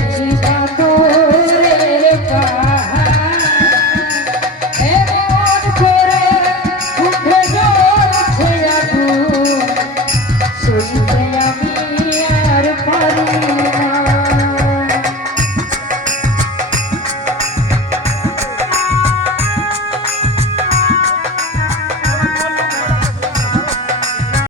de